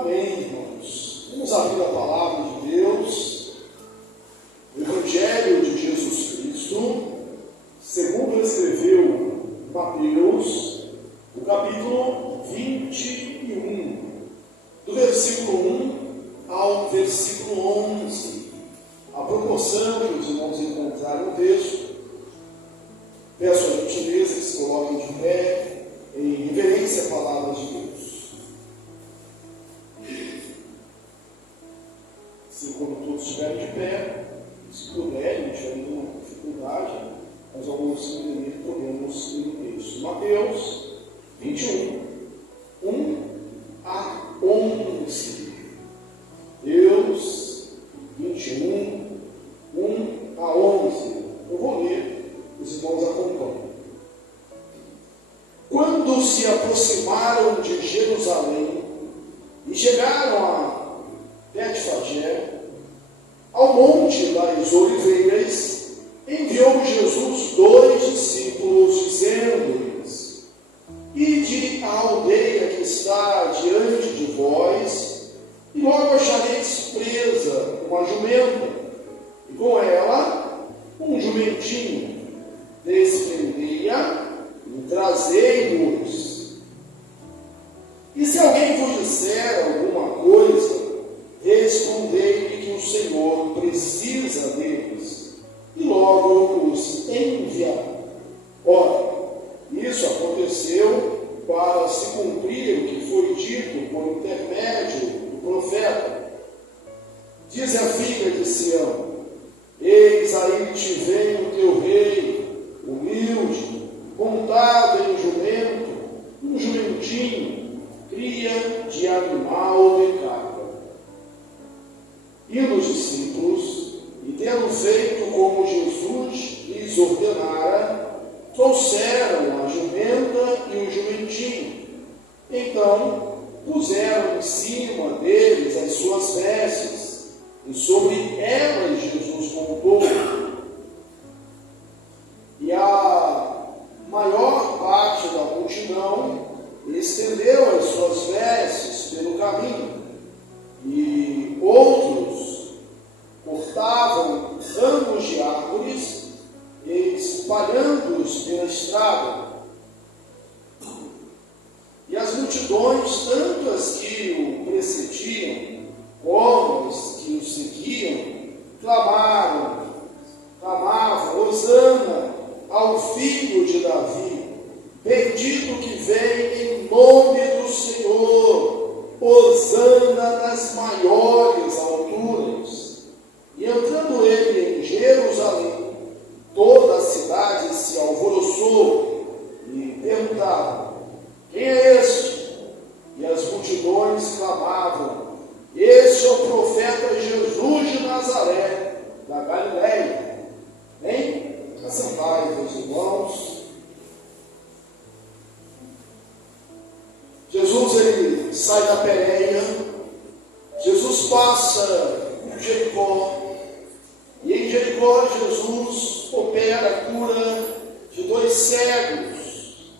Amém, irmãos. Vamos abrir a palavra de Deus, o Evangelho de Jesus Cristo, segundo escreveu Mateus, o capítulo 21, do versículo 1 ao versículo 11. A proporção que os irmãos encontrarem o texto, peço a gentileza que se coloquem de pé em reverência à palavra de Deus. Se quando todos estiverem de pé, se puderem, tiverem alguma dificuldade, nós vamos entender, podemos ler o texto. Mateus 21, 1 a 11. Deus 21, 1 a 11. Eu vou ler, os irmãos acompanham. Quando se aproximaram de Jerusalém e chegaram a Betfagé, ao Monte das Oliveiras, enviou Jesus 2 discípulos, dizendo-lhes: Ide à aldeia que está diante de vós, e logo achareis presa uma jumenta, e com ela um jumentinho. Desprendei-a e trazei-nos. E se alguém vos disser alguma coisa, respondei-lhe que o Senhor precisa deles, e logo os enviará. Ora, isso aconteceu para se cumprir o que foi dito por intermédio do profeta. Diz a filha de Sião: Eis aí te vem o teu rei, humilde, montado em jumento, um jumentinho, cria de animal de carga. Indo os discípulos, e tendo feito como Jesus lhes ordenara, trouxeram a jumenta e o jumentinho. Então puseram em cima deles as suas vestes, e sobre elas Jesus montou. E a maior parte da multidão estendeu as suas vestes pelo caminho, e outros cortavam ramos de árvores, espalhando-os pela estrada. E as multidões, tanto as que o precediam, como as que o seguiam, clamavam: Hosana ao Filho de Davi, bendito que vem em nome do Senhor, Hosana nas maiores alturas. E entrando ele em Jerusalém, toda a cidade se alvoroçou e perguntava: Quem é este? E as multidões clamavam: Este é o profeta Jesus de Nazaré, da Galiléia. Bem, assentai, meus irmãos. Jesus, ele sai da Pérea, Jesus passa por Jericó, e em Jericó Jesus opera a cura de 2 cegos.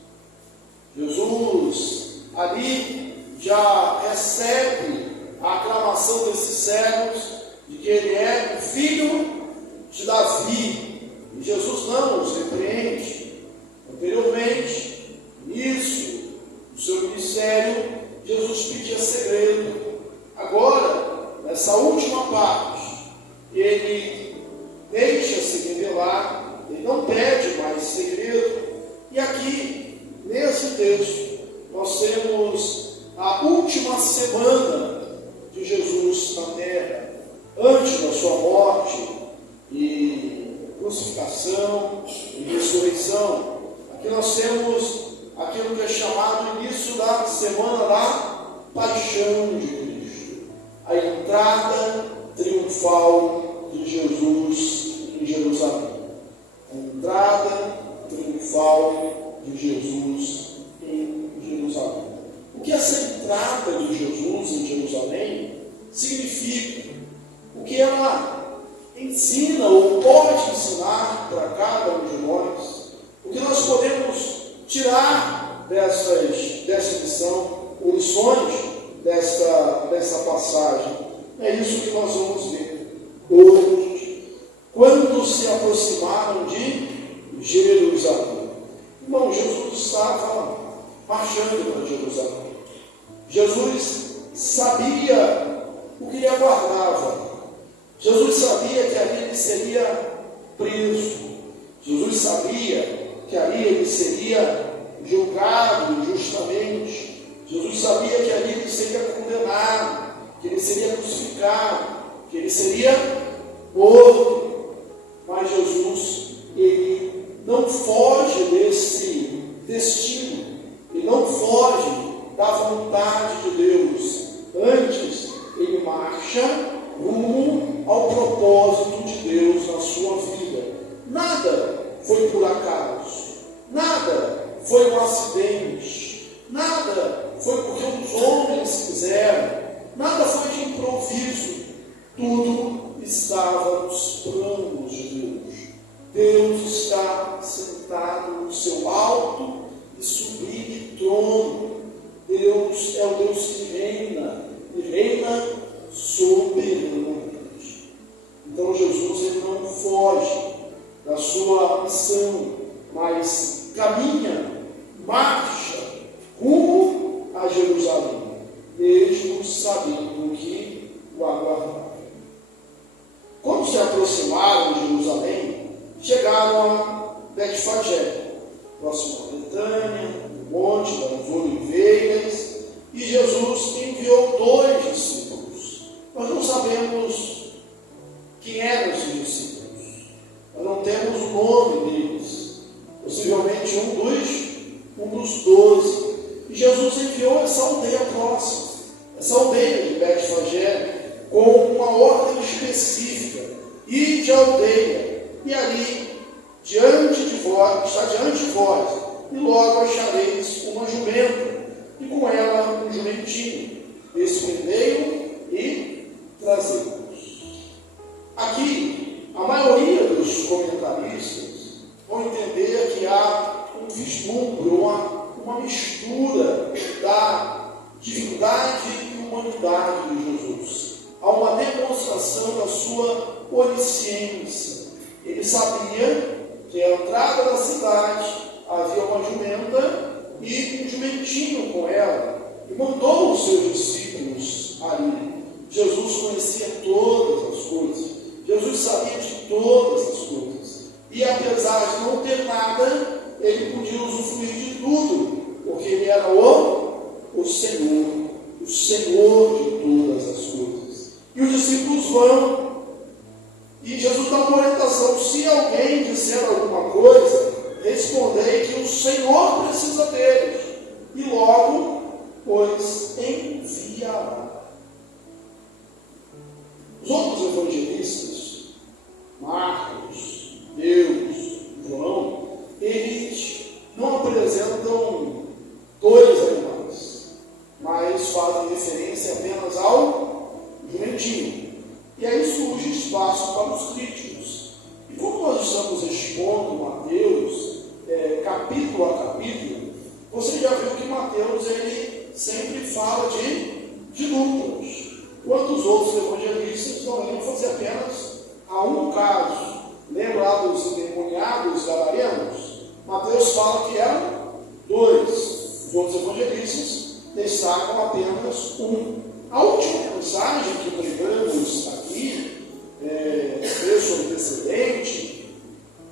Jesus ali já recebe a aclamação desses cegos de que ele é o filho de Davi, e Jesus não os repreende. Anteriormente, nisso, no seu ministério, Jesus pedia segredo. Agora, nessa última parte, ele deixa-se revelar, ele não pede mais segredo. E aqui, nesse texto, nós temos a última semana de Jesus na terra, antes da sua morte e crucificação e ressurreição. Aqui nós temos aquilo que é chamado início da semana da paixão de Cristo, a entrada triunfal de Jesus em Jerusalém. A entrada triunfal de Jesus em Jerusalém. O que essa entrada de Jesus em Jerusalém significa? O que ela ensina ou pode ensinar para cada um de nós? O que nós podemos tirar dessa lição, ou lições? dessa passagem. É isso que nós vamos ver hoje. Quando se aproximaram de Jerusalém. Irmão, Jesus estava marchando para Jerusalém. Jesus sabia o que lhe aguardava. Jesus sabia que ali ele seria preso. Jesus sabia que ali ele seria julgado injustamente. Jesus sabia que ali ele seria condenado, que ele seria crucificado, que ele seria morto. Mas Jesus, ele não foge desse destino, ele não foge da vontade de Deus. Antes, ele marcha rumo ao propósito de Deus na sua vida. Nada foi por acaso, nada foi um acidente, nada foi porque os homens quiseram, nada foi de improviso, tudo estava nos planos de Deus. Deus está sentado no seu alto e sublime trono. Deus é o Deus que reina, e reina soberanamente. Então Jesus ele não foge da sua missão, mas caminha, marcha rumo a Jerusalém, mesmo sabendo que o aguardava. Quando se aproximaram de Jerusalém, chegaram a Betfagé, próximo a Betânia, no Monte das Oliveiras, e Jesus enviou 2 discípulos. Nós não sabemos quem eram esses discípulos, nós não temos o nome deles, possivelmente um dos 12. E Jesus enviou essa aldeia próxima, essa aldeia de Betfagé, com uma ordem específica, e de aldeia, e ali, diante de vós, está diante de vós, e logo achareis uma jumenta, e com ela um jumentinho, desprendei-o e trazei-os. Aqui, a maioria dos comentaristas vão entender que há um vislumbre, uma mistura da divindade e humanidade de Jesus. Há uma demonstração da sua onisciência. Ele sabia que à entrada da cidade havia uma jumenta e um jumentinho com ela, e mandou os seus discípulos ali. Jesus conhecia todas as coisas, Jesus sabia de todas as coisas, e apesar de não ter nada, ele podia usufruir de tudo, porque ele era o Senhor de todas as coisas. E os discípulos vão, e Jesus dá uma orientação: se alguém disser alguma coisa, respondei que o Senhor precisa deles, e logo os enviará. Os outros evangelistas, Marcos, Mateus, João, eles não apresentam 2 animais, mas fazem referência apenas ao jumentinho. E aí surge espaço para os críticos. E como nós estamos expondo Mateus, capítulo a capítulo, você já viu que Mateus ele sempre fala de duplas, enquanto os outros evangelistas vão ênfase apenas a um caso. Lembra lá dos endemoniados gadarenos? Mateus fala que eram 2, os outros evangelistas destacam apenas um. A última mensagem que pregamos aqui, texto antecedente,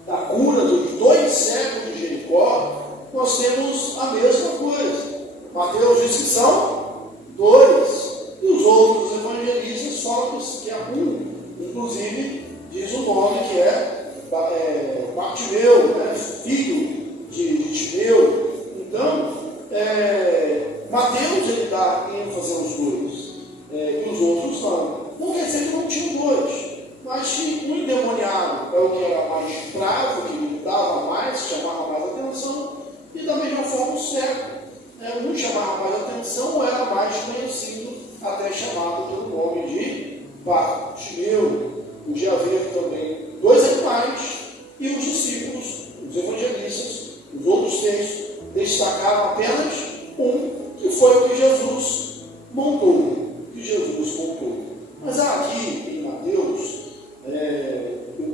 da cura dos 2 cegos de Jericó, nós temos a mesma coisa. Mateus diz que são 2, e os outros evangelistas falam que é um. Inclusive, diz o nome que é Bartimeu, filho de Timeu. Então, Mateus ele dá ênfase aos 2, e os outros não. Não quer dizer que não tinham 2, mas que o endemoniado é o que era mais bravo, que dava mais, chamava mais atenção, e da mesma forma o cego. Um chamava mais atenção, ou era mais conhecido, até chamado pelo nome de Bartimeu. Podia haver também 2 animais, e os discípulos, os evangelistas, os outros textos, destacaram apenas um, que foi o que Jesus montou, que Jesus montou. Mas aqui em Mateus,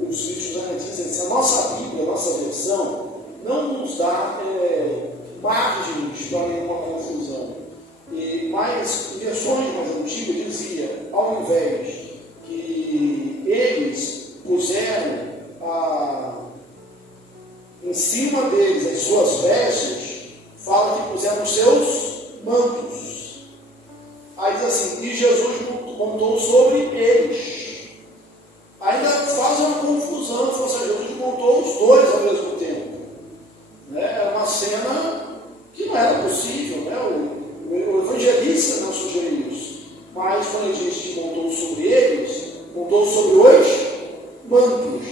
os livros dizem assim, a nossa Bíblia, a nossa versão, não nos dá margens para nenhuma confusão. Mas versões mais antigas dizia, ao invés que eles puseram em cima deles as suas vestes, fala que puseram os seus mantos. Aí diz assim, e Jesus montou sobre eles. Ainda faz uma confusão, ou seja, Jesus montou os dois ao mesmo tempo. É uma cena que não era possível, né? O evangelista não sugeriu isso. Mas quando ele diz que montou sobre eles, montou sobre os mantos.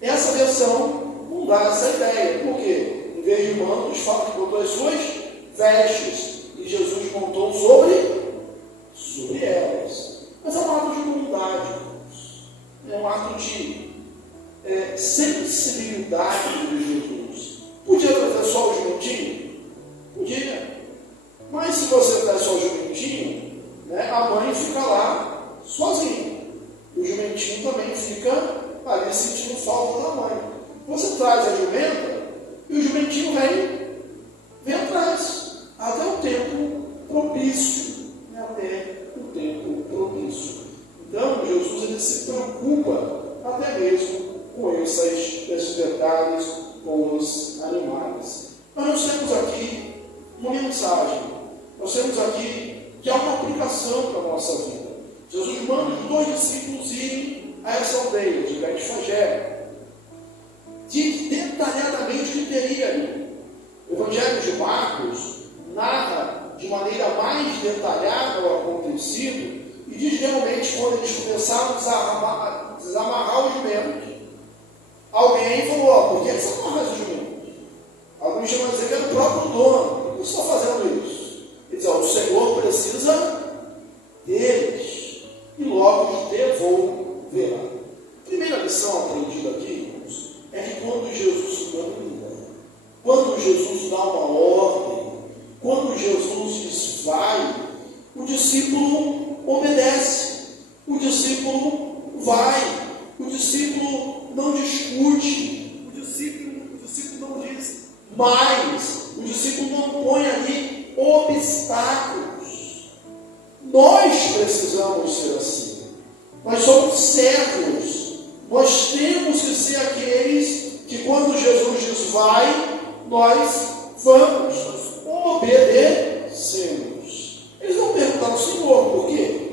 Essa versão não dá essa ideia. Por quê? Em vez de mantos, fala que botou as suas vestes. E Jesus montou sobre elas. Mas é um ato de humildade, é um ato de sensibilidade de Jesus. Podia trazer só o jumentinho? Podia. Mas se você traz só o jumentinho, né, a mãe fica lá sozinha. O jumentinho também fica ali sentindo falta da mãe. Você traz a jumenta e o jumentinho vem atrás, até o tempo propício. Até o tempo propício. Então, Jesus ele se preocupa até mesmo com esses detalhes, com os animais. Mas nós temos aqui uma mensagem, nós temos aqui que há uma aplicação para a nossa vida. Jesus manda os 2 discípulos irem a essa aldeia de Betfagé, diz detalhadamente o que teria ali. O Evangelho de Marcos narra de maneira mais detalhada o acontecido e diz realmente quando eles começaram a desamarrar os jumentos, alguém falou, por que você amarra os jumentos? Alguns chamam de dizer que era o próprio dono. Por que você está fazendo isso? Ele diz, o Senhor precisa deles e logo os devolverá. A primeira lição aprendida aqui, irmãos, é que quando Jesus manda, quando Jesus dá uma ordem, quando Jesus diz vai, o discípulo obedece, o discípulo vai, o discípulo não discute, o discípulo não diz mais, o discípulo não põe ali obstáculos. Nós precisamos ser assim. Nós somos servos. Nós temos que ser aqueles que quando Jesus diz vai, nós vamos, obedecemos. Eles não perguntaram, Senhor, por quê?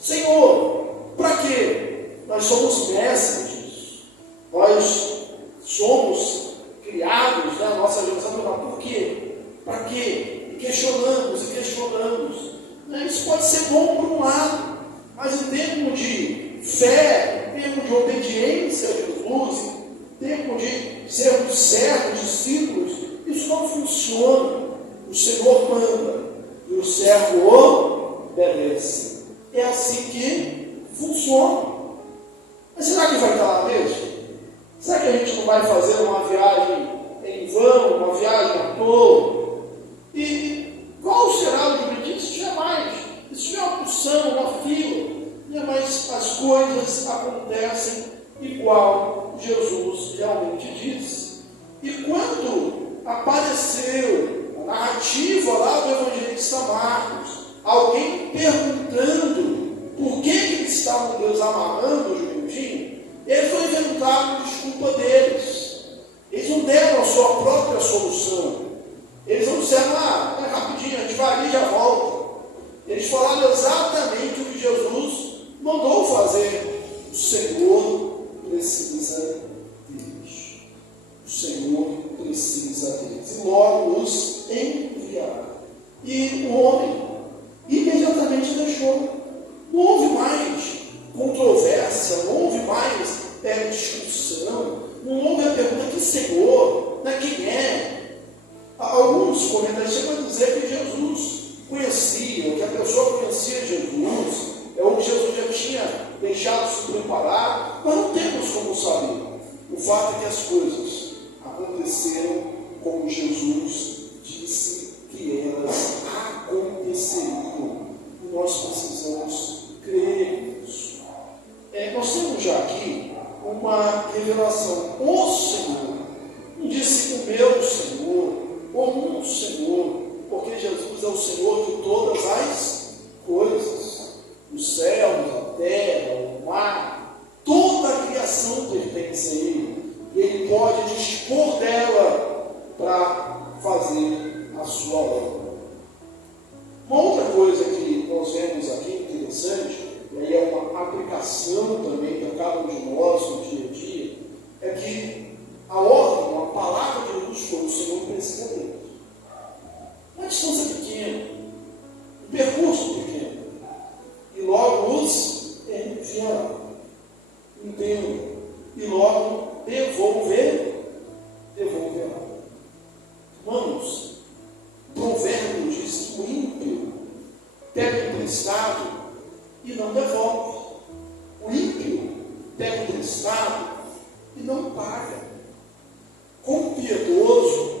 Senhor, para quê? Nós somos mestres. Nós somos criados, né? A nossa geração pergunta, por quê? Para quê? E questionamos. Isso pode ser bom por um lado, mas em termos de fé, em termos de obediência a Jesus, em termos de sermos servos, discípulos, isso não funciona. O Senhor manda e o servo obedece. É assim que funciona. Mas será que vai estar lá mesmo? Será que a gente não vai fazer uma viagem em vão, uma viagem à toa? E qual será o jumentinho? Se tiver mais, se tiver uma opção, uma fila, né? Mas as coisas acontecem igual Jesus realmente disse. E quando apareceu a narrativa lá do evangelista Marcos, alguém perguntando por que eles estavam desamarrando o jumentinho, ele foi inventar uma desculpa deles. Eles não deram a sua própria solução. Eles não disseram, é rapidinho, a gente vai ali e já volta. Eles falaram exatamente o que Jesus mandou fazer. O Senhor precisa deles. O Senhor precisa deles. E logo os enviará. E o homem imediatamente deixou. Não houve mais controvérsia, não houve mais discussão, não houve a pergunta que Senhor, quem é? Alguns comentaristas chegam a dizer que Jesus conhecia, que a pessoa conhecia Jesus, ou que Jesus já tinha deixado se preparar, mas não temos como saber. O fato é que as coisas aconteceram como Jesus disse que elas aconteceriam. E nós Senhor de todas as coisas, os céus, a terra, o mar, toda a criação pertence a Ele. Ele pode dispor dela para fazer a sua obra. Uma outra coisa que nós vemos aqui interessante, e aí é uma aplicação também para cada um de nós no dia a dia, é que a ordem, a palavra de Deus foi: o Senhor precisa dele. Uma distância pequena, um percurso pequeno, e logo os enviará. Entenda, e logo devolverá. Irmãos, o provérbio diz que o ímpio pega emprestado e não devolve. O ímpio pega emprestado e não paga. Com o piedoso,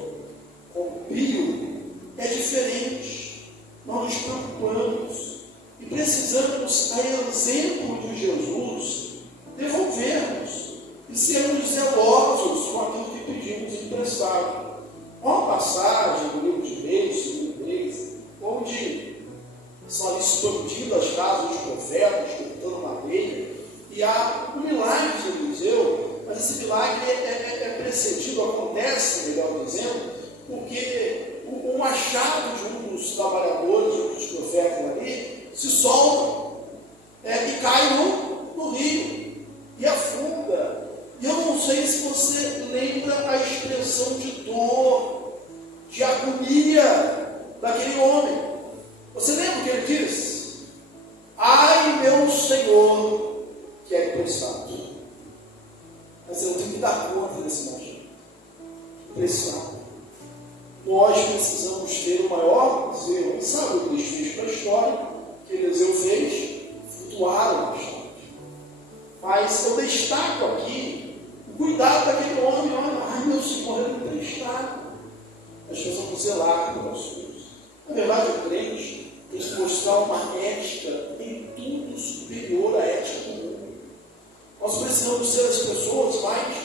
com o pio, é diferente. Nós nos preocupamos e precisamos, a exemplo de Jesus, devolvermos e sermos zelosos com aquilo que pedimos emprestado. Há uma passagem do livro de Reis, segundo Reis, onde são ali explodidas as casas dos profetas, cortando madeira, e há um milagre de Eliseu, mas esse milagre é precedido, acontece, melhor dizendo, porque o machado de um dos trabalhadores, um dos profetas ali, se solta e cai no rio, e afunda. E eu não sei se você lembra a expressão de dor, de agonia daquele homem. Você lembra o que ele diz? Ai, meu Senhor, que é emprestado. Mas eu tenho que dar conta desse machado. Emprestado. Nós precisamos ter o maior zelo. Sabe o que eles fez para a história? Que Eliseu fez? Flutuaram o machado. Mas eu destaco aqui o cuidado daquele homem. Ai, meu Senhor, ele é emprestado. As pessoas vão zelar pelas coisas. Na verdade, o crente tem que mostrar uma ética em tudo superior à ética do mundo. Nós precisamos ser as pessoas mais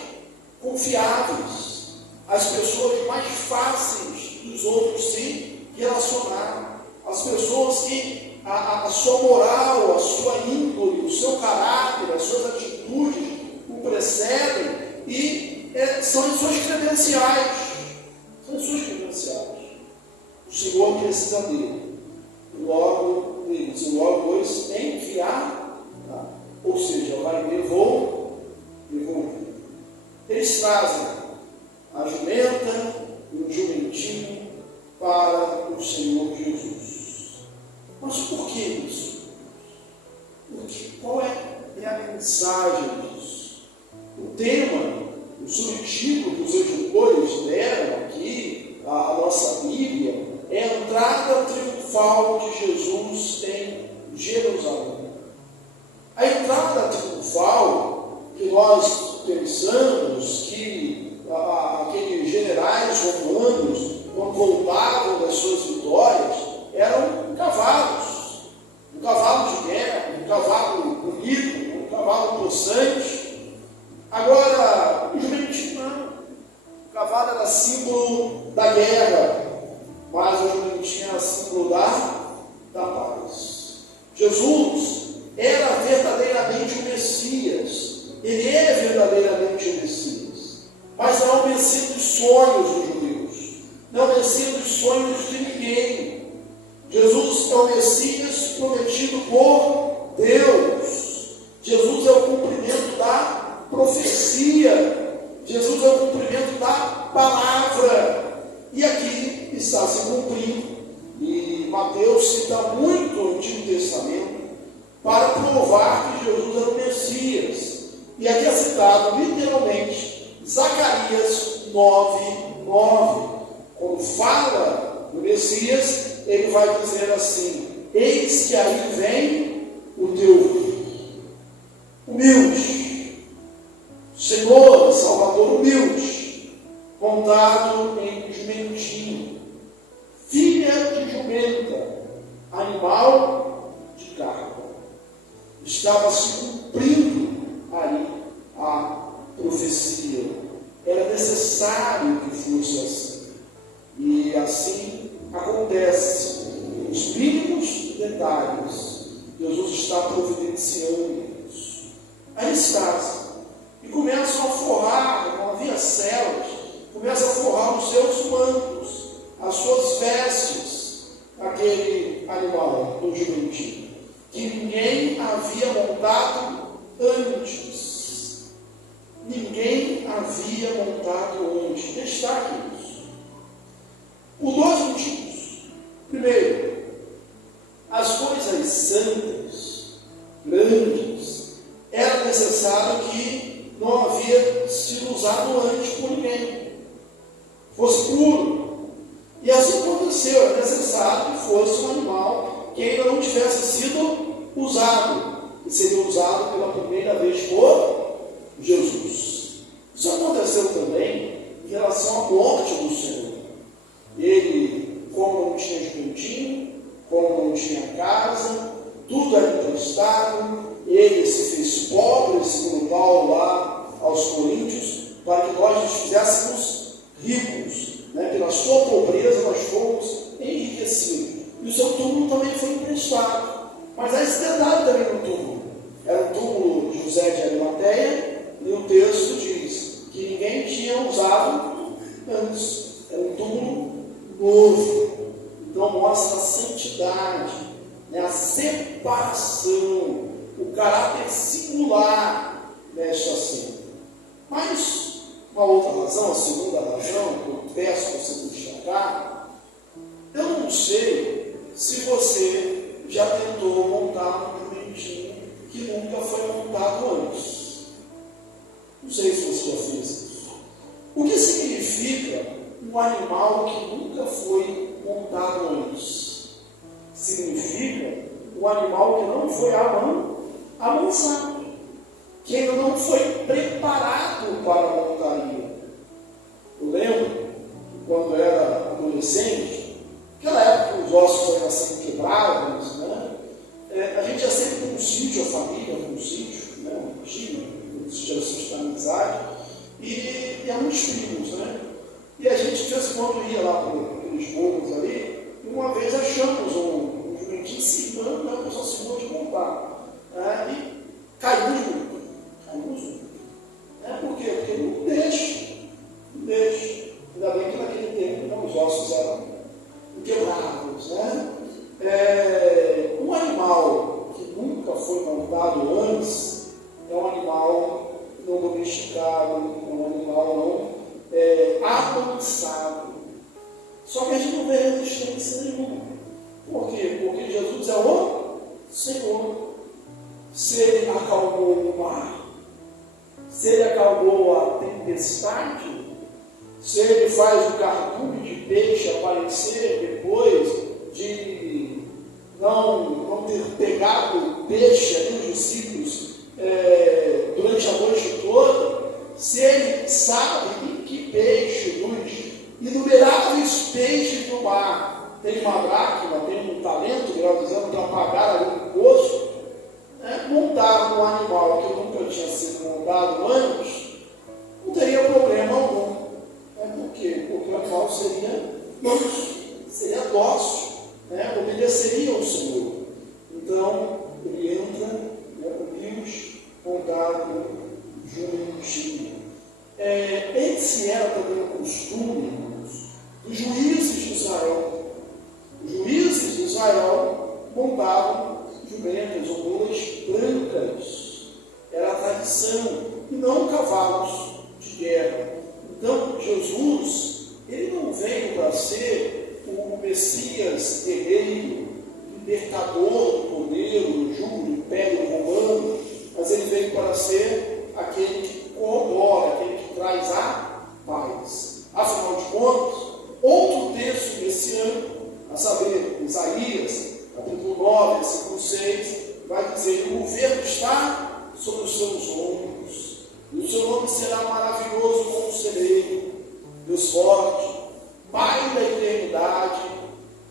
confiáveis, as pessoas mais fáceis dos outros se relacionar, as pessoas que a sua moral, a sua índole, o seu caráter, as suas atitudes o precedem e são as suas credenciais. São as suas credenciais. O Senhor precisa dele. Logo, os enviar, ou seja, vai devolver. Eles trazem a jumenta e o jumentinho para o Senhor Jesus. Mas por que isso? Qual é a mensagem disso? O tema, o subtítulo que os editores deram aqui, a nossa Bíblia, é a entrada triunfal de Jesus em Jerusalém. A entrada triunfal, que nós pensamos que aqueles generais romanos, quando voltavam das suas vitórias, eram cavalos. Um cavalo de guerra, um cavalo bonito, um cavalo possante. Agora, o jumentinho não. O cavalo era símbolo da guerra, mas o jumentinho era símbolo da paz. Jesus era verdadeiramente o Messias. Ele é verdadeiramente o Messias. Mas não é o Messias dos sonhos dos judeus. Não é o Messias dos sonhos de ninguém. Jesus é o Messias prometido por Deus. Jesus é o cumprimento da profecia. Jesus é o cumprimento da palavra. E aqui está se cumprindo. E Mateus cita muito o Antigo Testamento para provar que Jesus era o Messias. E aqui é citado literalmente Zacarias 9:9. Quando fala do Messias, ele vai dizer assim: eis que aí vem o teu filho, humilde, Senhor, Salvador humilde, montado em jumentinho, filha de jumenta, animal de carga. Estava se cumprindo aí a profecia. Era necessário que fosse assim. E assim acontece. Os mínimos detalhes, Jesus está providenciando isso. Aí eles casam e começam a forrar, não havia celas, começam a forrar os seus mantos, as suas vestes, aquele animal do jumentinho, que ninguém havia montado antes. Ninguém havia montado antes. Destaque isso. Por dois motivos. Primeiro, as coisas santas, grandes, era necessário que não havia sido usado antes por ninguém. Fosse puro. E assim aconteceu. Era necessário que fosse um animal que ainda não tivesse sido usado. E seria usado pela primeira vez por Jesus. Isso aconteceu também em relação à morte do Senhor. Ele, como não tinha jumentinho, como não tinha casa, tudo era emprestado, ele se fez pobre, segundo Paulo lá aos Coríntios, para que nós nos fizéssemos ricos, né? Pela sua pobreza nós fomos enriquecidos. E o seu túmulo também foi emprestado. Mas há esse detalhe também no túmulo. Era o túmulo de José de Arimateia, e o texto diz que ninguém tinha usado antes. Era um túmulo novo. Então mostra a santidade, né? A separação, o caráter singular desta cena. Mas uma outra razão, a segunda razão, que eu peço para você destacar, eu não sei se você já tentou montar um jumentinho que nunca foi montado antes. Não sei se você já fez isso. O que significa um animal que nunca foi montado antes? Significa um animal que não foi amansado, que ainda não foi preparado para a montaria. Eu lembro, quando eu era adolescente, naquela época os ossos eram assim quebrados, né? A gente ia sempre para um sítio, a família, para um sítio, né? Um sítio era sítio da amizade, e eram uns primos, né? E a gente, de vez em quando, ia lá para aqueles morros ali, e uma vez achamos um jumentinho segurando, né? O pessoal segurou de montar. E caímos juntos. Por quê? Porque não deixa. Ainda bem que naquele tempo os ossos eram quebrados, né? Um animal que nunca foi montado antes é um animal não domesticado, é um animal não amansado. Só que a gente não vê resistência nenhuma. Por quê? Porque Jesus é o Senhor. Se ele acalmou o mar, se ele acalmou a tempestade, se ele faz o cardume de peixe aparecer depois de não ter pegado peixe ali os discípulos durante a noite toda, se ele sabe que peixe, dos inumeráveis peixes do mar, tem uma dracma, tem um talento, melhor dizendo, para pagar ali no poço, montar um animal que nunca tinha sido montado antes, não teria problema algum. Por quê? Porque o animal seria manso, seria dócil, obedeceria ao Senhor. Então, ele entra, humilde, montado no jumentinho. Esse era também o costume dos juízes de Israel. Os juízes de Israel montavam jumentas ou mulas brancas. Era a tradição, e não cavalos de guerra. Então, Jesus, ele não veio para ser o Messias guerreiro, libertador do poder, do jugo, do Império Romano, mas ele veio para ser aquele que corrobora, aquele que traz a paz. Afinal de contas, outro texto desse ano, a saber, Isaías, capítulo 9, versículo 6, vai dizer que o governo está sobre os seus ombros, e o seu nome será maravilhoso conselheiro, Deus forte, Pai da eternidade,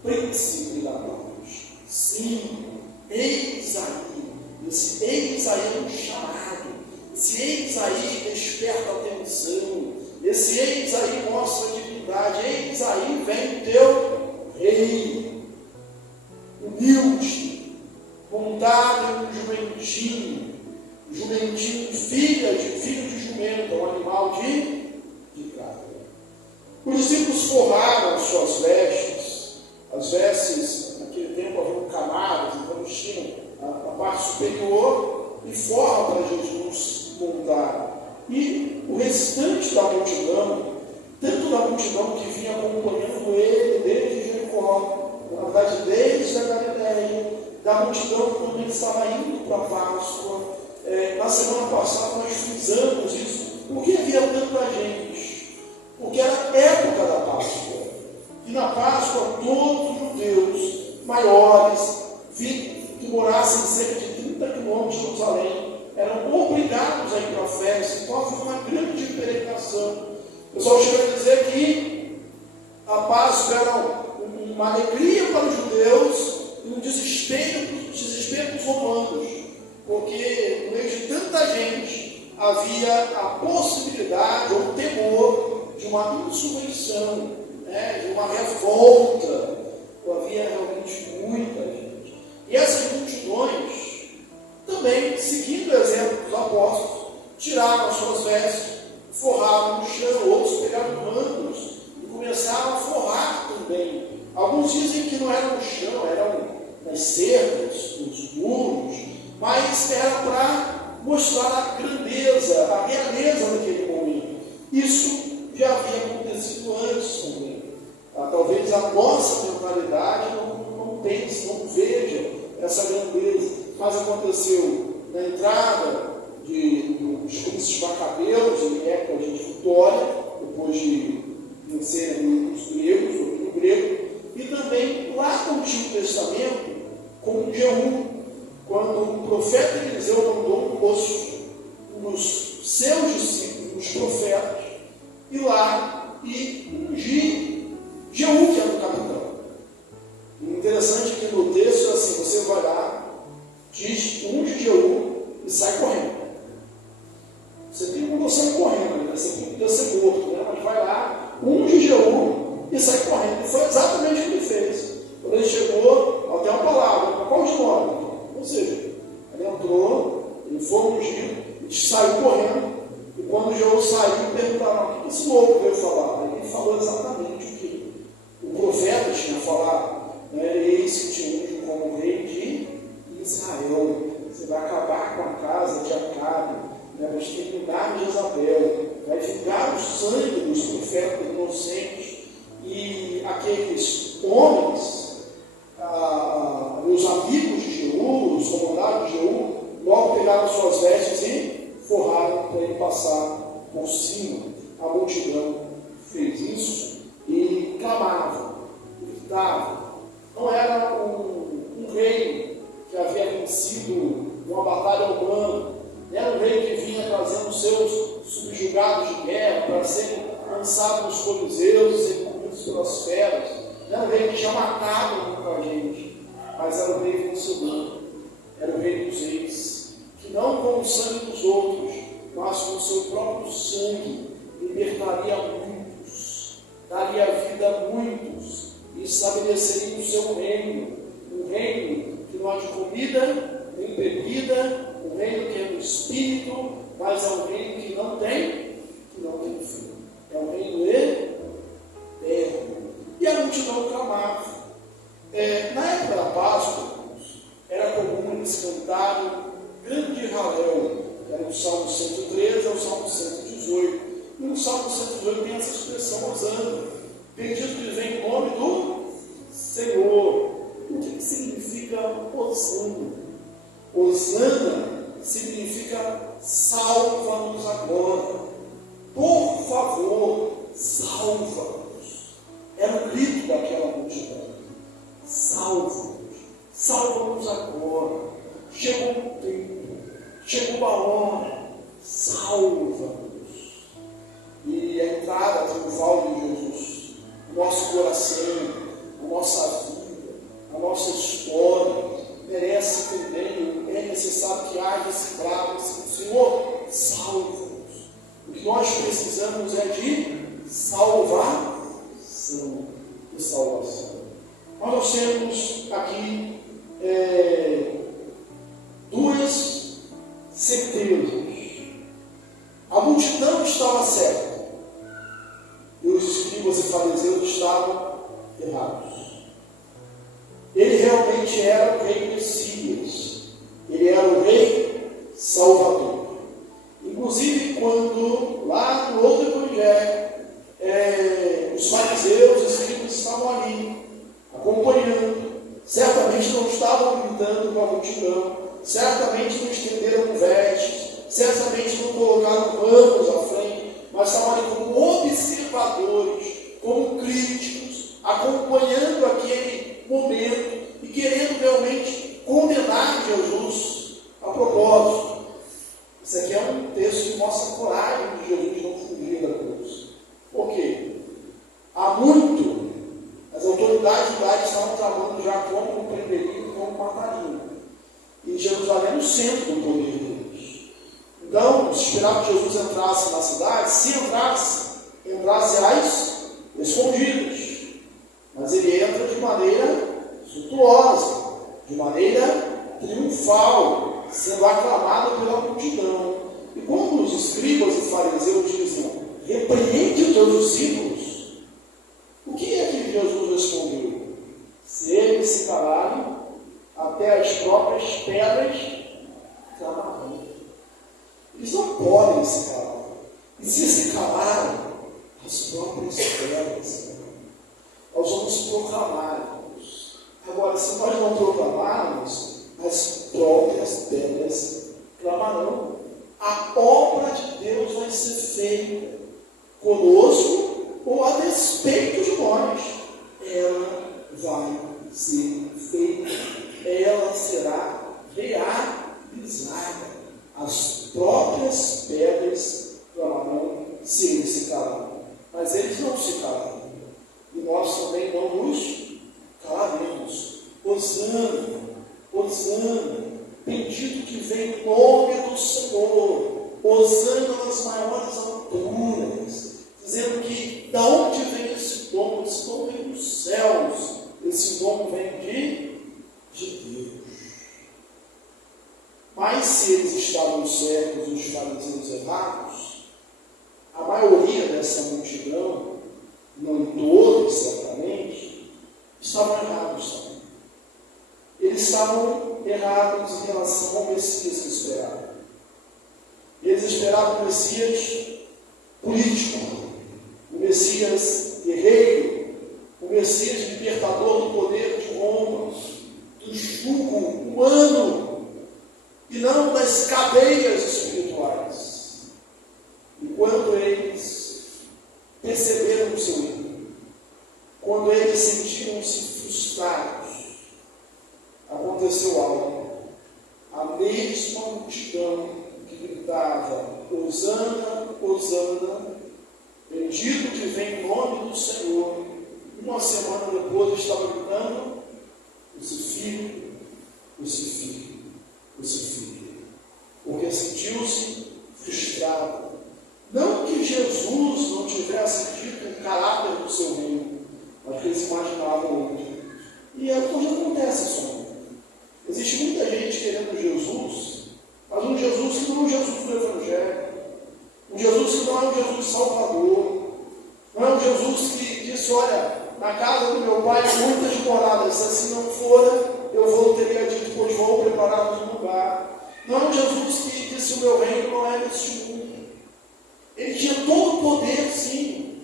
Príncipe da paz. Sim, eis aí, esse eis aí é um chamado, esse eis aí desperta atenção, esse eis aí mostra a divindade, eis aí vem o teu rei. humilde, montada em um jumentinho, filho de jumento, um animal de carga. Os discípulos forraram suas vestes, as vestes, naquele tempo haviam camadas, então eles tinham a parte superior e forra para Jesus montar. E o restante da multidão, tanto da multidão que vinha acompanhando ele desde Jericó, na verdade desde a Galileia, da multidão quando ele estava indo para a Páscoa. Na semana passada nós frisamos isso. Por que havia tanta gente? Porque era a época da Páscoa. E na Páscoa todos os judeus maiores, que morassem cerca de 30 quilômetros de Jerusalém, eram obrigados a ir para a festa. Então havia uma grande peregrinação. O pessoal chega a dizer que a Páscoa era uma alegria para os judeus e um desespero para os romanos, porque no meio de tanta gente havia a possibilidade ou o temor de uma insurreição, de uma revolta. Havia realmente muita gente. E essas multidões também, seguindo o exemplo dos apóstolos, tiraram as suas vestes, forraram no chão, outros pegaram mantos e começaram a forrar também. Alguns dizem que não era no chão, eram nas cercas, nos muros, mas era para mostrar a grandeza, a realeza daquele momento. Isso já havia acontecido antes também. Talvez a nossa mentalidade não pense, não veja essa grandeza, mas aconteceu na entrada dos comícios macabeus, em época de vitória, depois de vencerem os gregos, o domínio grego, e também lá no Antigo Testamento, com Jeú, quando o profeta Eliseu mandou os seus discípulos, os profetas, ir lá e ungir Jeú, que era o capitão. E interessante que no texto é assim: você vai lá, diz, unge Jeú e sai correndo. Você tem como sair correndo, né? Você podia ser morto, né? Mas vai lá, unge Jeú e sai correndo. E foi exatamente o que ele fez. Quando ele chegou, até uma palavra, para qual de nós? Ou seja, ele entrou, ele foi ungido, e saiu correndo. E quando Jeú saiu, perguntaram: o que esse louco veio falar? Aí ele falou exatamente o que o profeta tinha falado. Eis que te unjo como rei de Israel. Você vai acabar com a casa de Acabe, vai exterminar Jezabel, vai vingar o sangue dos profetas inocentes. E aqueles homens, os amigos de Jeú, os comandados de Jeú, logo pegaram suas vestes e forraram para ele passar por cima. A multidão fez isso e clamava, gritava. Não era um rei que havia vencido uma batalha humana, não era um rei que vinha trazendo seus subjugados de guerra para serem lançados nos coliseus e serem comidos pelas feras. Não era um rei que tinha matado muita gente, mas era um rei vencedor, era o rei dos reis, que não com o sangue dos outros, mas com o seu próprio sangue libertaria muitos, daria vida a muitos e estabeleceria o seu reino, um reino que não há de comida nem bebida, um reino que é do Espírito, mas é um reino que não tem fim, é um reino eterno. E a multidão clamava. Na época da Páscoa, era comum eles cantarem grande Israel, era o Salmo 113 ao Salmo 118. E no Salmo 118 tem essa expressão: Hosana, bendito que vem em nome do Senhor. O que significa Hosana? Hosana significa salva-nos agora, por favor, salva-nos. Era o grito daquela multidão: salva-nos agora, chegou o tempo, chegou a hora, salva-nos. E a entrada triunfal de Jesus, o nosso coração, a nossa vida, a nossa história, merece também, é necessário que haja esse claro, Senhor, salva-nos. O que nós precisamos é de salvação. Mas nós temos aqui gritando com a multidão, certamente não estenderam vestes, certamente não colocaram ramos à frente, mas estavam ali como observadores, como críticos, acompanhando aquele momento e querendo realmente condenar Jesus. A propósito, isso aqui é um texto que mostra a coragem de Jesus não fugir da cruz. Por quê? Há muito, as autoridades judaicas estavam tramando já como prenderiam e como matariam. E Jerusalém é o centro do poder deles. Então, se esperava que Jesus entrasse na cidade, se entrasse às escondidas. Mas ele entra de maneira suntuosa, de maneira triunfal, sendo aclamado pela multidão. E quando os escribas e fariseus dizem, repreende os teus discípulos, o que é que Jesus respondeu? Se eles se calarem, até as próprias pedras clamarão. Eles não podem se calar. E se calarem, as próprias pedras. Nós vamos proclamar. Agora, se nós não proclamarmos, as próprias pedras clamarão. A obra de Deus vai ser feita conosco ou a despeito de nós. Ela vai ser feita. Ela será realizada. As próprias pedras clamarão se eles se calarem. Mas eles não se calaram. E nós também não nos calaremos. Hosana, Hosana, bendito que vem o nome do Senhor. Hosana nas maiores alturas. Dizendo que da onde vem esse dom? Esse dom vem dos céus. Esse dom vem de Deus. Mas se eles estavam certos, os fariseus errados, a maioria dessa multidão, não todos certamente, estavam errados também. Eles estavam errados em relação ao Messias que esperavam. Eles esperavam o Messias político, o Messias guerreiro, o Messias libertador do poder de Roma, do jugo humano, e não das cadeias espirituais. E quando eles perceberam o seu erro, quando eles sentiram-se frustrados, aconteceu algo. A mesma multidão que gritava, Hosana, Hosana, bendito que vem em nome do Senhor, uma semana depois estava gritando, crucifique, crucifique, crucifique. Porque sentiu-se frustrado. Não que Jesus não tivesse dito o caráter do seu reino, mas que eles imaginavam outro. E é o que acontece só. Existe muita gente querendo Jesus, mas um Jesus que não é um Jesus do Evangelho, um Jesus que não é um Jesus salvador, não é um Jesus que disse, olha, na casa do meu pai muitas moradas, se assim não for, eu vou, teria dito, pois vou preparar um lugar. Não é um Jesus que disse, o meu reino não é deste mundo. Ele tinha todo o poder, sim,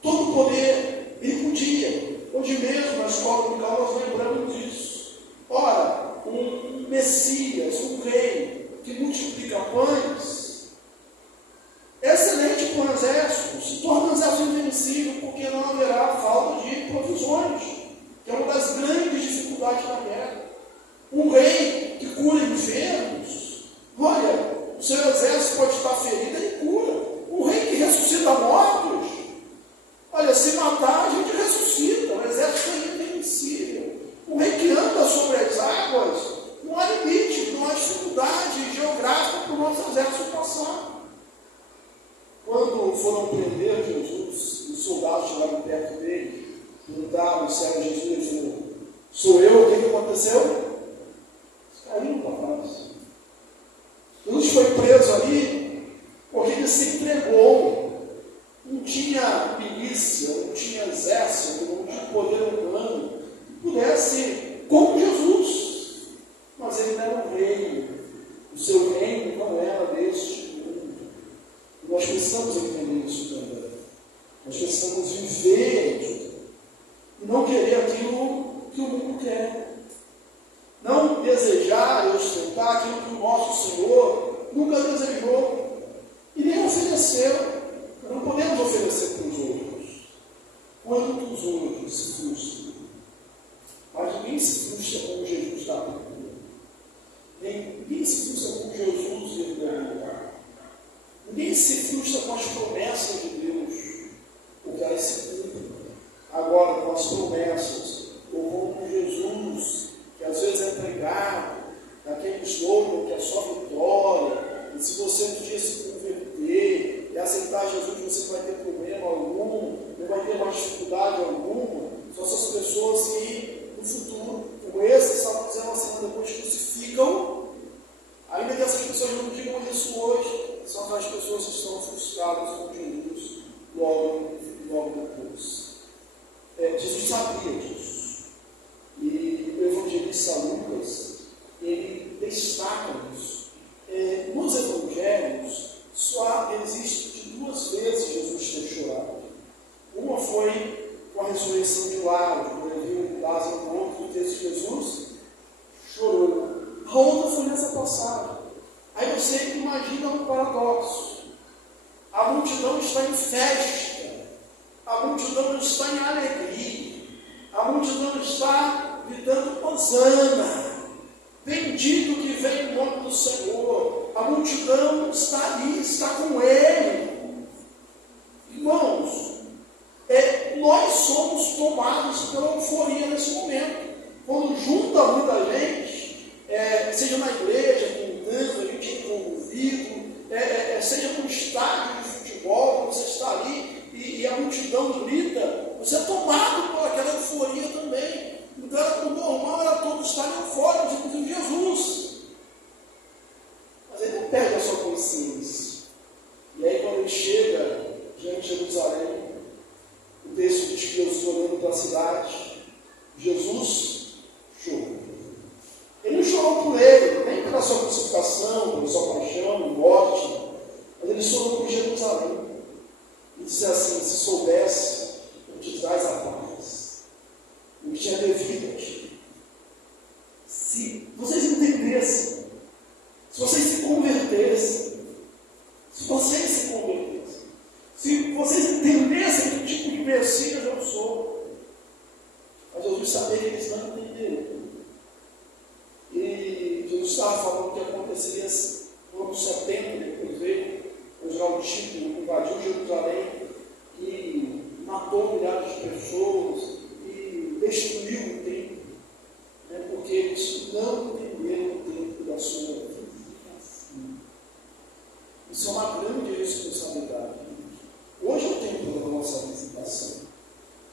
todo o poder, ele podia. Hoje mesmo, na escola dominical, nós lembramos disso. Ora, um Messias, um rei, que multiplica pães, é excelente para um exército, se torna um exército invencível, porque não haverá falta de provisões, que é uma das grandes dificuldades da guerra. Um rei que cura enfermos, olha, o seu exército pode estar ferido, ele cura. Um rei que ressuscita mortos, olha, se matar, a gente ressuscita, o exército é invencível. Um rei que anda sobre as águas, não há limite, não há dificuldade geográfica para o nosso exército passar. Quando foram prender Jesus, os soldados chegaram perto dele, perguntaram se era Jesus, ele falou, sou eu, o que aconteceu? Eles caíram para trás. Jesus foi preso ali, porque ele se entregou. Não tinha milícia, não tinha exército, não tinha poder humano que pudesse com Jesus. Mas ele não era um reino. O seu reino não era deste mundo. E nós precisamos entender isso também. Nós precisamos viver e não querer aquilo que o mundo quer. desejar e ostentar aquilo que o nosso Senhor nunca desejou e nem ofereceu. Não podemos oferecer para os outros. Quantos outros se frustram? Mas ninguém se frustra como Jesus dá para tudo. Ninguém se frustra como Jesus veio lugar. Ninguém se frustra com as promessas de Deus, porque elas se cumprem. Agora, com as promessas, ou com Jesus, que às vezes é pregado, naquele slogan que é só vitória, e se você um dia se converter e aceitar Jesus, você não vai ter problema algum, não vai ter mais dificuldade alguma. São essas pessoas que, no futuro, como esse, estavam dizendo assim, depois crucificam, ainda que essas pessoas não digam isso hoje, são aquelas pessoas que estão frustradas com Jesus logo depois. Jesus sabia disso. E o evangelista Lucas, ele destaca isso. Nos evangelhos, só existe de 2 vezes Jesus ter chorado. Uma foi com a ressurreição de Lázaro, quando ele viu Lázaro morto, e disse: Jesus chorou. A outra foi nessa passagem. Aí você imagina um paradoxo. A multidão está em festa, a multidão está em alegria, a multidão está gritando hosana, bendito que vem o nome do Senhor. A multidão está ali, está com Ele. Irmãos, nós somos tomados pela euforia nesse momento. Quando junta muita gente, seja na igreja, cantando, a gente é envolvido, seja no estádio de futebol, você está ali e a multidão grita, você é tomado por aquela euforia também. Então, o normal era todos estarem eufóricos, inclusive Jesus. Mas ele não perde a sua consciência. E aí, quando ele chega diante de Jerusalém, o texto diz que Jesus, olhando para a cidade, Jesus chorou. Ele não chorou por ele, nem pela sua crucificação, pela sua paixão, morte, mas ele chorou por Jerusalém. E disse assim: se soubesse, eu te traz a paz, o que tinha devido a ti. Se vocês entendessem, se vocês se convertessem, se vocês entendessem que tipo de Messias eu sou. Mas Jesus sabia que eles não entenderam. E Jesus estava falando que aconteceria no ano 70, depois veio o Israel Tito, invadiu Jerusalém e matou milhares de pessoas e destruiu o templo, porque eles não entenderam o tempo da sua visitação. Isso é uma grande responsabilidade. Hoje é o tempo da nossa visitação.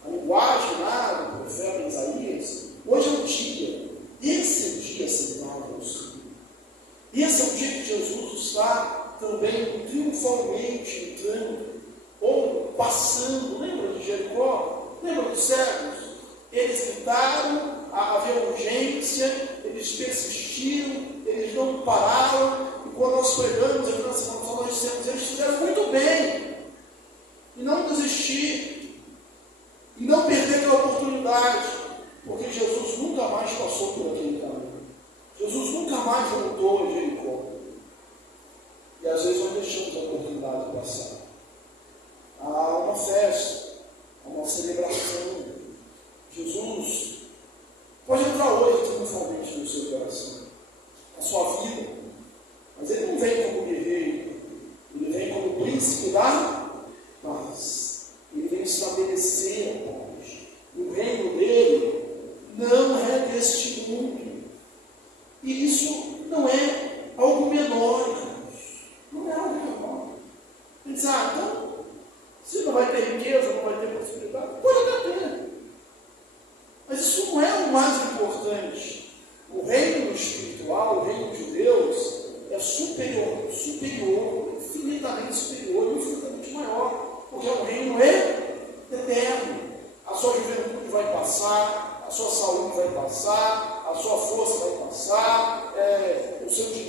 A linguagem lá do profeta Isaías, hoje é o dia. Esse é o dia central do Senhor. Esse é o dia que Jesus está também triunfalmente entrando, ou passando. Lembra de Jericó? Lembra dos cegos? Eles gritaram, havia urgência, eles persistiram, eles não pararam, e quando nós pregamos aqui na semana passada, nós dissemos: eles fizeram muito bem e não desistir, e não perder aquela oportunidade, porque Jesus nunca mais passou por aquele caminho. Jesus nunca mais voltou a Jericó. E às vezes nós deixamos a oportunidade de passar. Há uma festa, há uma celebração. Jesus pode entrar hoje triunfalmente no seu coração, na sua vida, mas ele não vem como guerreiro, ele vem como príncipe da paz. Ele vem estabelecer a paz. O reino dele não é deste mundo. E isso não é algo menor, irmãos. Não é algo menor. Ele diz: então, se não vai ter riqueza, não vai ter prosperidade, pode até ter. Mas isso não é o mais importante. O reino espiritual, o reino de Deus, é superior, infinitamente superior e infinitamente maior, porque é um reino eterno. A sua juventude vai passar, a sua saúde vai passar, a sua força vai passar, o seu dinheiro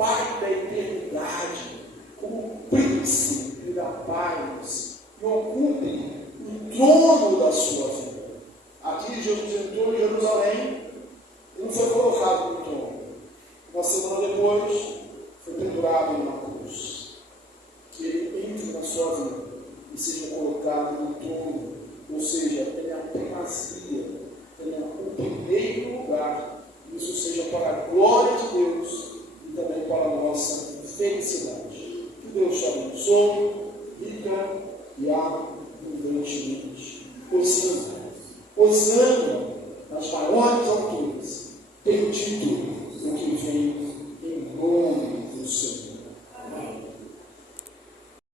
Pai da eternidade, como príncipe da paz, e ocupe o trono da sua vida. Aqui Jesus entrou em Jerusalém e não foi colocado no trono. Uma semana depois, foi pendurado numa cruz. Que ele entre na sua vida e seja colocado no trono, ou seja, tenha a primazia, tenha o primeiro lugar. Isso seja para a glória de Deus e também para a nossa felicidade. Que Deus te abençoe, rica e abundantemente. Hosana nas maiores alturas, tem o título